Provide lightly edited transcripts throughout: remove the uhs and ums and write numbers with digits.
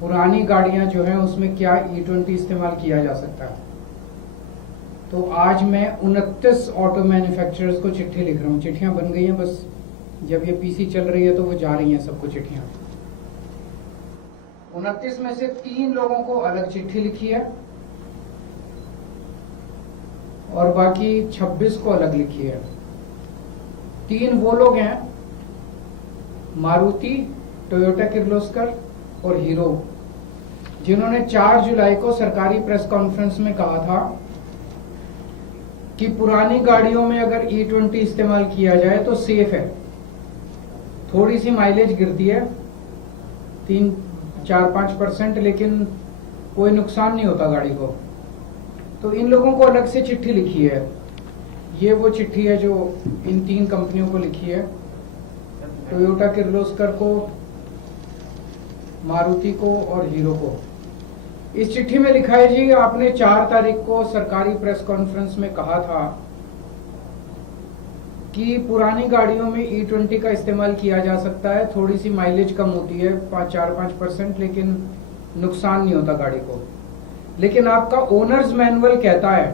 पुरानी गाड़ियां जो हैं उसमें क्या E20 इस्तेमाल किया जा सकता है। तो आज मैं 29 ऑटो मैन्युफैक्चरर्स को चिट्ठी लिख रहा हूँ। चिट्ठियां बन गई हैं, बस जब ये पीसी चल रही है तो वो जा रही हैं सबको चिट्ठियां। 29 में से 3 लोगों को अलग चिट्ठी लिखी है और बाकी 26 को अलग लिखी है। 3 वो लोग हैं, मारुति, टोयोटा किर्लोस्कर और हीरो, जिन्होंने 4 जुलाई को सरकारी प्रेस कॉन्फ्रेंस में कहा था कि पुरानी गाड़ियों में अगर E20 इस्तेमाल किया जाए तो सेफ है। थोड़ी सी माइलेज गिरती है 3-4-5%, लेकिन कोई नुकसान नहीं होता गाड़ी को। तो इन लोगों को अलग से चिट्ठी लिखी है। ये वो चिट्ठी है जो इन 3 कंपनियों को लिखी है, टोयोटा किर्लोस्कर को, मारुति को और हीरो को। इस चिट्ठी में लिखा है, जी आपने 4 तारीख को सरकारी प्रेस कॉन्फ्रेंस में कहा था कि पुरानी गाड़ियों में E20 का इस्तेमाल किया जा सकता है। थोड़ी सी माइलेज कम होती है 4-5%, लेकिन नुकसान नहीं होता गाड़ी को। लेकिन आपका ओनर्स मैनुअल कहता है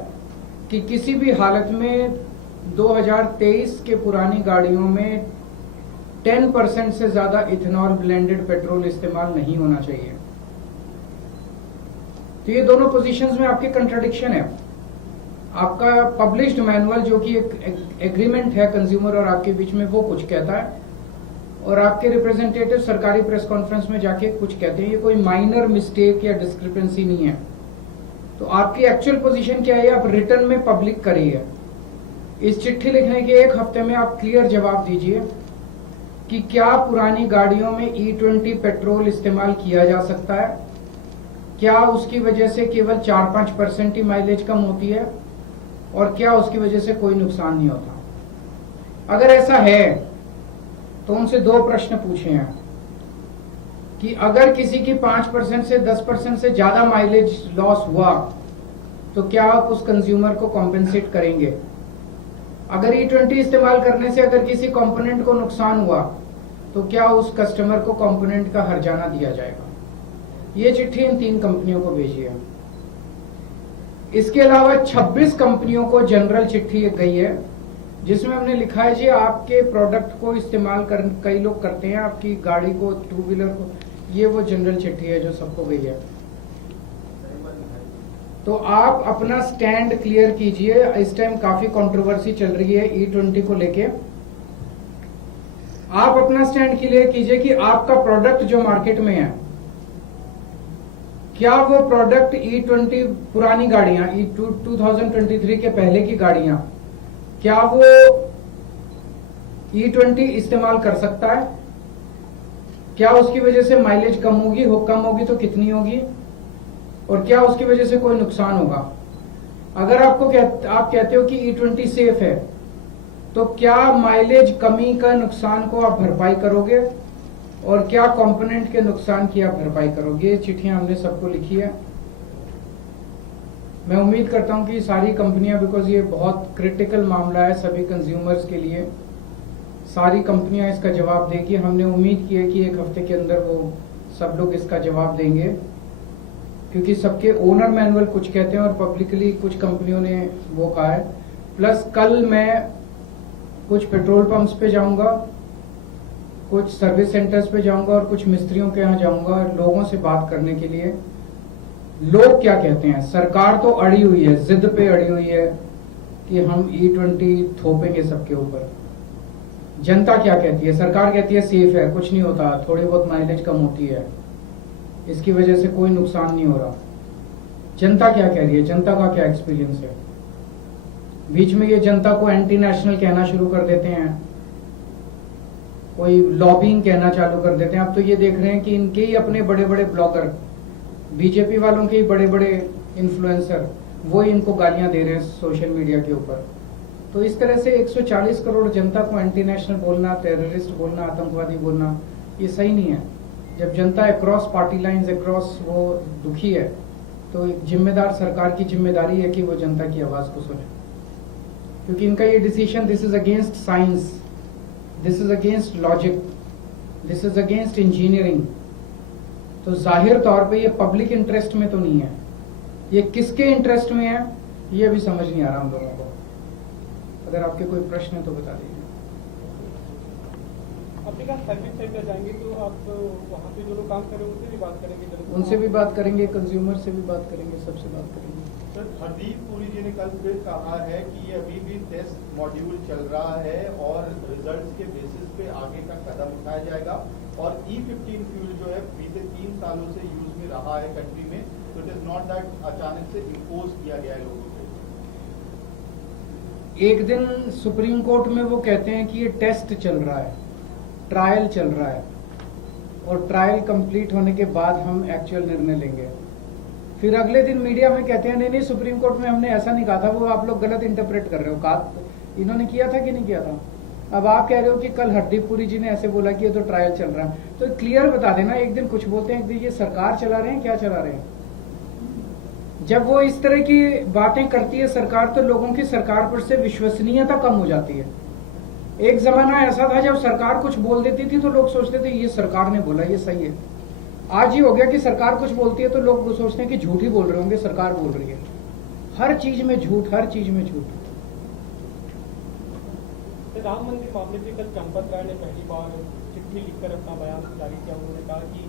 कि किसी भी हालत में 2023 के पुरानी गाड़ियों में 10% से ज्यादा इथेनॉल ब्लेंडेड पेट्रोल इस्तेमाल नहीं होना चाहिए। तो ये दोनों पोजीशंस में आपके कंट्राडिक्शन है। आपका पब्लिश्ड मैनुअल जो कि एक एग्रीमेंट है कंज्यूमर और आपके बीच में, वो कुछ कहता है और आपके रिप्रेजेंटेटिव सरकारी प्रेस कॉन्फ्रेंस में जाके कुछ कहते हैं। ये कोई माइनर मिस्टेक या डिस्क्रिपेंसी नहीं है। तो आपकी एक्चुअल पोजीशन क्या है, आप रिटर्न में पब्लिक करिए। इस चिट्ठी लिखने के 1 हफ्ते में आप क्लियर जवाब दीजिए कि क्या पुरानी गाड़ियों में E20 पेट्रोल इस्तेमाल किया जा सकता है, क्या उसकी वजह से केवल 4-5% ही माइलेज कम होती है और क्या उसकी वजह से कोई नुकसान नहीं होता। अगर ऐसा है तो उनसे 2 प्रश्न पूछे हैं कि अगर किसी की 5% से 10% से ज्यादा माइलेज लॉस हुआ तो क्या आप उस कंज्यूमर को कॉम्पेंसेट करेंगे। अगर E20 इस्तेमाल करने से अगर किसी कंपोनेंट को नुकसान हुआ तो क्या उस कस्टमर को कंपोनेंट का हर्जाना दिया जाएगा। ये चिट्ठी इन 3 कंपनियों को भेजी है। इसके अलावा 26 कंपनियों को जनरल चिट्ठी गई है, जिसमें हमने लिखा है, जी आपके प्रोडक्ट को इस्तेमाल कई लोग करते हैं, आपकी गाड़ी को, 2 व्हीलर को। ये वो जनरल चिट्ठी है जो सबको गई है। तो आप अपना स्टैंड क्लियर कीजिए। इस टाइम काफी कंट्रोवर्सी चल रही है E20 को लेके। आप अपना स्टैंड क्लियर कीजिए कि आपका प्रोडक्ट जो मार्केट में है, क्या वो प्रोडक्ट E20 पुरानी गाड़ियां, 2023 के पहले की गाड़ियां, क्या वो E20 इस्तेमाल कर सकता है। क्या उसकी वजह से माइलेज कम होगी, कम होगी तो कितनी होगी, और क्या उसकी वजह से कोई नुकसान होगा। अगर आप कहते हो कि E20 सेफ है, तो क्या माइलेज कमी का नुकसान को आप भरपाई करोगे और क्या कंपोनेंट के नुकसान की आप भरपाई करोगे। ये चिट्ठियां हमने सबको लिखी है। मैं उम्मीद करता हूं कि सारी कंपनियां, बिकॉज ये बहुत क्रिटिकल मामला है सभी कंज्यूमर्स के लिए, सारी कंपनियां इसका जवाब देगी। हमने उम्मीद की है कि 1 हफ्ते के अंदर वो सब लोग इसका जवाब देंगे, क्योंकि सबके ओनर मैनुअल कुछ कहते हैं और पब्लिकली कुछ कंपनियों ने वो कहा है। प्लस कल मैं कुछ पेट्रोल पंप्स पे जाऊंगा, कुछ सर्विस सेंटर्स पे जाऊंगा और कुछ मिस्त्रियों के यहाँ जाऊंगा लोगों से बात करने के लिए। लोग क्या कहते हैं। सरकार तो अड़ी हुई है, जिद पे अड़ी हुई है कि हम E20 थोपेंगे सबके ऊपर। जनता क्या कहती है। सरकार कहती है सेफ है, कुछ नहीं होता, थोड़ी बहुत माइलेज कम होती है, इसकी वजह से कोई नुकसान नहीं हो रहा। जनता क्या कह रही है, जनता का क्या एक्सपीरियंस है। बीच में ये जनता को एंटी नेशनल कहना शुरू कर देते हैं, कोई लॉबिंग कहना चालू कर देते हैं। अब तो ये देख रहे हैं कि इनके ही अपने बड़े बड़े ब्लॉगर, बीजेपी वालों के ही बड़े बड़े इन्फ्लुएंसर, वो इनको गालियां दे रहे हैं सोशल मीडिया के ऊपर। तो इस तरह से 140 करोड़ जनता को एंटी नेशनल बोलना, टेररिस्ट बोलना, आतंकवादी बोलना, ये सही नहीं है। जब जनता अक्रॉस पार्टी लाइंस, अक्रॉस वो दुखी है, तो एक जिम्मेदार सरकार की जिम्मेदारी है कि वो जनता की आवाज को सुने, क्योंकि इनका ये decision, this is against science, this is against logic, this is against engineering. तो जाहिर तौर पे ये पब्लिक इंटरेस्ट में तो नहीं है, ये किसके इंटरेस्ट में है ये भी समझ नहीं आ रहा हम लोगों को। अगर आपके कोई प्रश्न है तो बता दीजिए। आपके पास सर्विस सेंटर जाएंगे तो आप वहाँ पे जो लोग काम कर रहे हैं उनसे भी बात करेंगे? उनसे भी बात करेंगे, कंज्यूमर से भी बात करेंगे, सबसे बात करेंगे। सर, हरदीप पुरी जी ने कल फिर कहा है कि ये अभी भी टेस्ट मॉड्यूल चल रहा है और रिजल्ट्स के बेसिस पे आगे का कदम उठाया जाएगा, और E15 फ्यूल जो है बीते 3 सालों से यूज में रहा है कंट्री में, तो इट इज नॉट दैट अचानक से इम्पोज किया गया है लोगों पे। एक दिन सुप्रीम कोर्ट में वो कहते हैं कि ये टेस्ट चल रहा है, ट्रायल चल रहा है, और ट्रायल कंप्लीट होने के बाद हम एक्चुअल निर्णय लेंगे। फिर अगले दिन मीडिया में कहते हैं नहीं नहीं सुप्रीम कोर्ट में हमने ऐसा नहीं कहा था, वो आप लोग गलत इंटरप्रेट कर रहे हो। कहा इन्होंने किया था कि नहीं किया था? अब आप कह रहे हो कि कल हरदीप पुरी जी ने ऐसे बोला कि ये तो ट्रायल चल रहा है, तो क्लियर बता देना। एक दिन कुछ बोलते हैं, एक दिन ये सरकार चला रहे हैं, क्या चला रहे हैं? जब वो इस तरह की बातें करती है सरकार, तो लोगों की सरकार पर से विश्वसनीयता कम हो जाती है। एक जमाना ऐसा था जब सरकार कुछ बोल देती थी तो लोग सोचते थे ये सरकार ने बोला, ये सही है। आज ये हो गया कि सरकार कुछ बोलती है तो लोग सोचते हैं कि झूठ ही बोल रहे होंगे, सरकार बोल रही है। हर चीज में झूठ, हर चीज में झूठ। राम मंदिर मामले में कल चंपत राय ने पहली बार चिट्ठी लिखकर अपना बयान जारी किया। उन्होंने कहा कि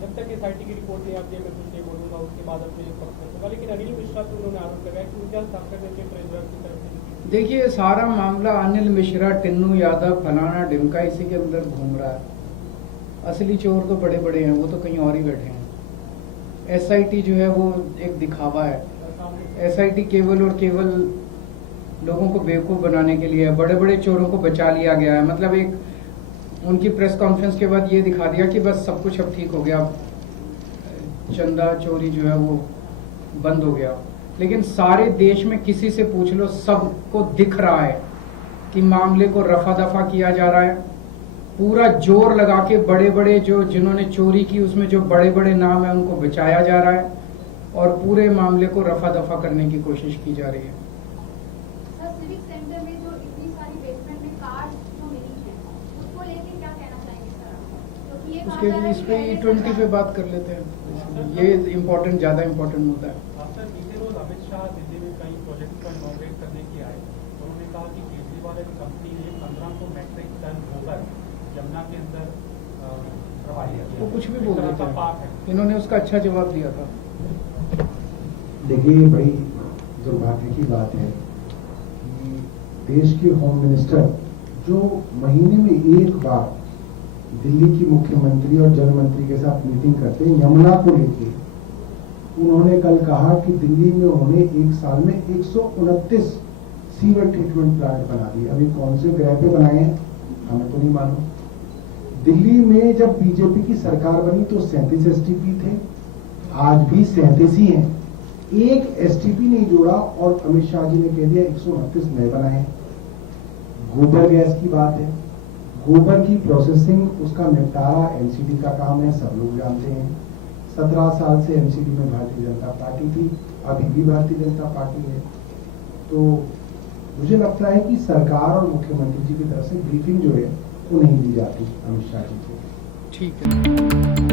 जब तक SIT की रिपोर्ट नहीं आती है मैं कुछ नहीं बोलूंगा, उसके बाद अपने पक्ष रखूंगा। लेकिन अनिल मिश्रा से उन्होंने आरोप लगाया कि उनके सांसद के ट्रेजरर की तरफ से। देखिए, सारा मामला अनिल मिश्रा, टिन्नू यादव, फलाना ढिमका इसी के अंदर घूम रहा है। असली चोर तो बड़े बड़े हैं, वो तो कहीं और ही बैठे हैं। SIT जो है वो एक दिखावा है। SIT केवल और केवल लोगों को बेवकूफ बनाने के लिए है। बड़े बड़े चोरों को बचा लिया गया है। मतलब एक उनकी प्रेस कॉन्फ्रेंस के बाद ये दिखा दिया कि बस सब कुछ अब ठीक हो गया, चंदा चोरी जो है वो बंद हो गया। लेकिन सारे देश में किसी से पूछ लो, सबको दिख रहा है कि मामले को रफा दफा किया जा रहा है। पूरा जोर लगा के बड़े बड़े जो जिन्होंने चोरी की उसमें जो बड़े बड़े नाम है उनको बचाया जा रहा है, और पूरे मामले को रफा दफा करने की कोशिश की जा रही है। सर, सिविक सेंटर में जो इतनी सारी बेसमेंट में कार जो मिली है उसको लेके क्या कहना चाहेंगे सर? क्योंकि ये उसके इस पे E20 पे बात कर लेते हैं, ये इम्पोर्टेंट, ज्यादा इम्पोर्टेंट मुद्दा है। सर, बीते रोज अमित शाह दिल्ली में कई प्रोजेक्ट का इनॉग्रेट करने के आए। उन्होंने कहा कि केजरीवाल की कंपनी ने 1500 मेट्रिक टन गोबर यमुना के अंदर वो कुछ भी बोल देते हैं, इन्होंने उसका अच्छा जवाब दिया था। देखिए भाई, दुर्भाग्य की बात है कि देश के होम मिनिस्टर जो महीने में एक बार दिल्ली की मुख्यमंत्री और जल मंत्री के साथ मीटिंग करते हैं यमुना को लेके, उन्होंने कल कहा कि दिल्ली में उन्होंने एक साल में 129 सीवर ट्रीटमेंट प्लांट बना दिए। अभी कौन से ग्रह पे बनाए हैं हमें तो नहीं मालूम। दिल्ली में जब बीजेपी की सरकार बनी तो 37 STP थे, आज भी 37 ही हैं। एक STP नहीं जोड़ा और अमित शाह जी ने कह दिया 129 नए बनाए। गोबर गैस की बात है, गोबर की प्रोसेसिंग, उसका निपटारा NCD का काम है, सब लोग जानते हैं। 17 साल से NCD में भारतीय जनता पार्टी थी, अभी भी भारतीय जनता पार्टी है। तो मुझे लगता है कि सरकार और मुख्यमंत्री जी की तरफ से ब्रीफिंग जो है वो नहीं दी जाती अमित शाह जी को। ठीक है।